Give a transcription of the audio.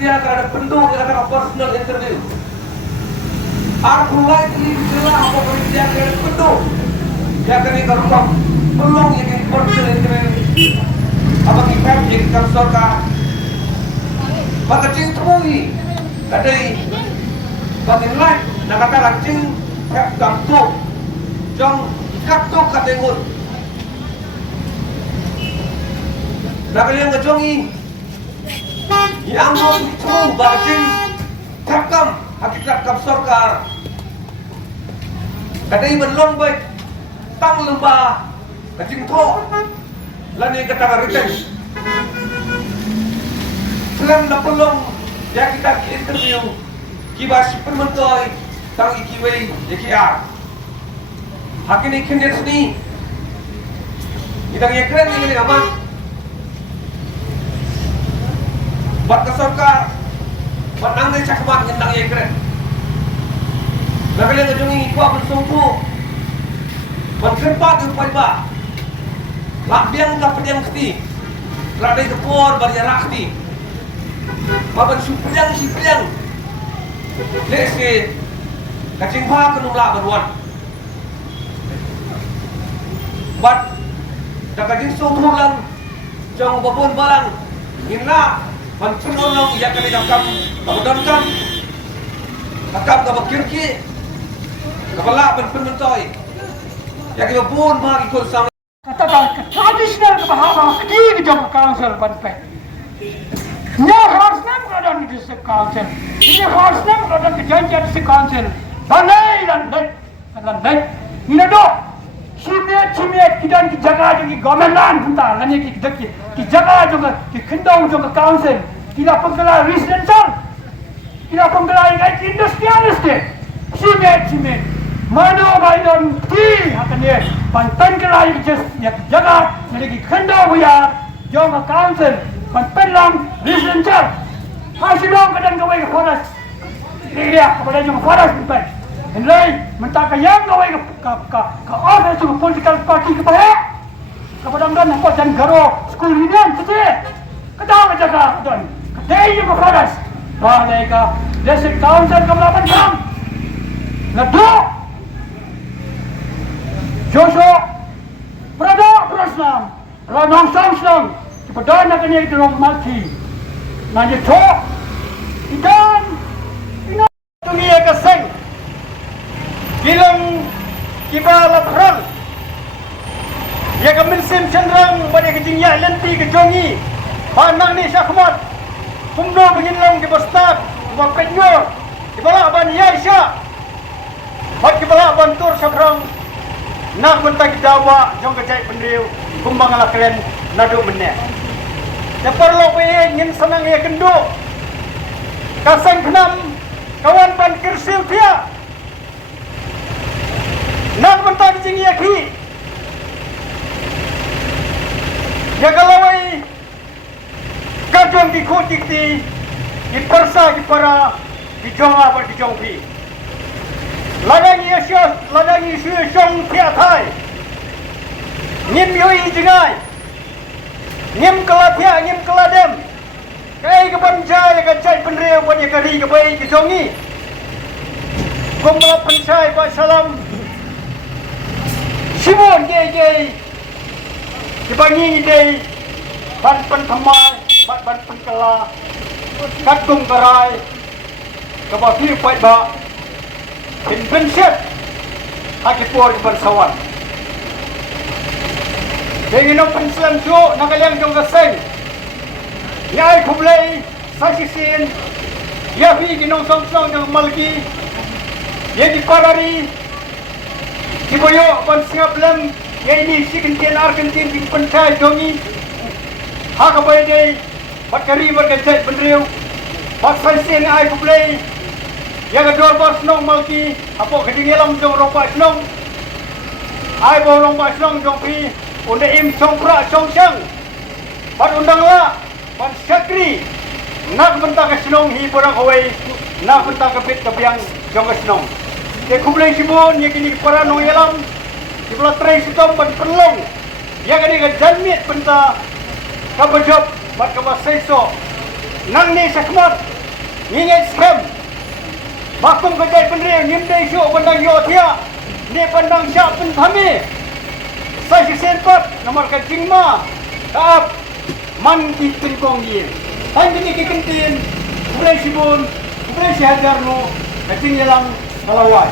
dia terhadap bentuk yang kata personal interview. Aku mulai terlihat apa dia terhadap bentuk. Dia akan dikatakan belum yang personal interview. Apa kita jadi kansorka? Maka cing temui kadai bagian lain. Nak kata cing kaptu, jong kaptu katengun. Nak kalian ngejongi. Yang mau ditemu bajing takam hakikat kapsorkar. Kadai belum baik tang lembah kacing to. Lani kata riten. Selam na pelong ya kita interview kibas permentoy tang ikiway yakiar. Hakini kinder sini. Idang yakren ini aman. Buat kesorkar, buat nang ni cakmat ngendang yakren. Nakalian ngejungi kuah bersungku. Buat krempat di upaya. Lakbiang kapediang keti. Radai kepor bari rakti. Maban sipiang lese kacing pa kenumla berwan bat dakajing sotulang jong babon balang inna man penolong ya kami dakam kabudangkam dakam kabakirki kabala penmentoy ya kami babon magi kon sang kata tradisional bahasa kini jong council banpe. Ini harusnya berada di district council. Ini harusnya berada di janjian district council. Balai dan lain. Ini dok. Cimiat kita dijaga dengan government bentar. Lainnya kita dijaga juga, dikendong juga council. Tidak penggelar residential. Tidak penggelar industrialis deh. Cimiat. Mana bayan ti akan dia pantan kelai dijaga. Jadi dikendong ya juga council. Penlang residential masih dong kadang gawe ke forest dia kepada yang forest bukan lain mentaka yang gawe ke office ke political party kepada dan apa dan garo school union saja kadang jaga dan kedai yang ke forest mereka district council kemelapan kam ngadu Joshua Prada Prasnam Ranong Samsung Padahal nak kena itu orang mati. Nanti cok, ikan, dunia keseng, bilang kiba laparan. Ya kemensim cenderung pada kejingnya lenti kejongi, panang ni syakmat, kumdo penginlang di bostad, buat penyor, kibala aban Yaisha, buat kibala aban tur sabrang, nak mentang dawa jong kejai pendriu, kumbang ala kalian nadu meneh. Ya perlu ingin senang ya kendu. Kasang kenam kawan ban kersil dia. Nak mentang jing ya ki. Ya kalawai kadang dikutik di persa di para di jonga ber di jongpi. Ladang Yesus jong tiatai. Nim yoi jengai. Ngim kelatia, ngim keladem. Kay kebanjai, kacai penriau, buat kari kebaik, kejongi. Kumala pencai, buat salam. Simon, jai. Dibangi day. Ban pentamai, ban penkela. Katung karai. Kebaki buat bak. Penset. Hakipur kebansawan. Dengan penselam tu nak kalian jom keseng. Ya kublai saksisin. Ya pi ginong song dengan malki. Ya di parari. Di boyo pan singaplam. Ya ini si kentin Argentin di pencai dongi. Hak apa ini? Bakari berkecai pendriu. Bak saksisin ai kublai. Ya kedua bos nong malki. Apa kedingelam jom rompak nong. Ai bo rompak nong jom pi. Unda im songkra songsang. Pan undanglah. Pan syakri. Nak bentang kesenong hi porang away. Nak bentang kepit kebiang jong kesenong. Ke kublai sibun. Ya kini para nong yelam. Di belah tray sitom pan perlong. Ya kini ke janmit bentang. Kabajob. Bat kabas seiso. Nang ni sakmat. Ingin scam. Makum kedai pendiri nimdai syuk bandang yotia. Ni bandang syak pun kami. Saya sentot nomor kencing ma. Kaap man di tengkong dia. Hanya ni kentin. Mulai sibun, mulai sihajar no. Kencing yelang kalawai.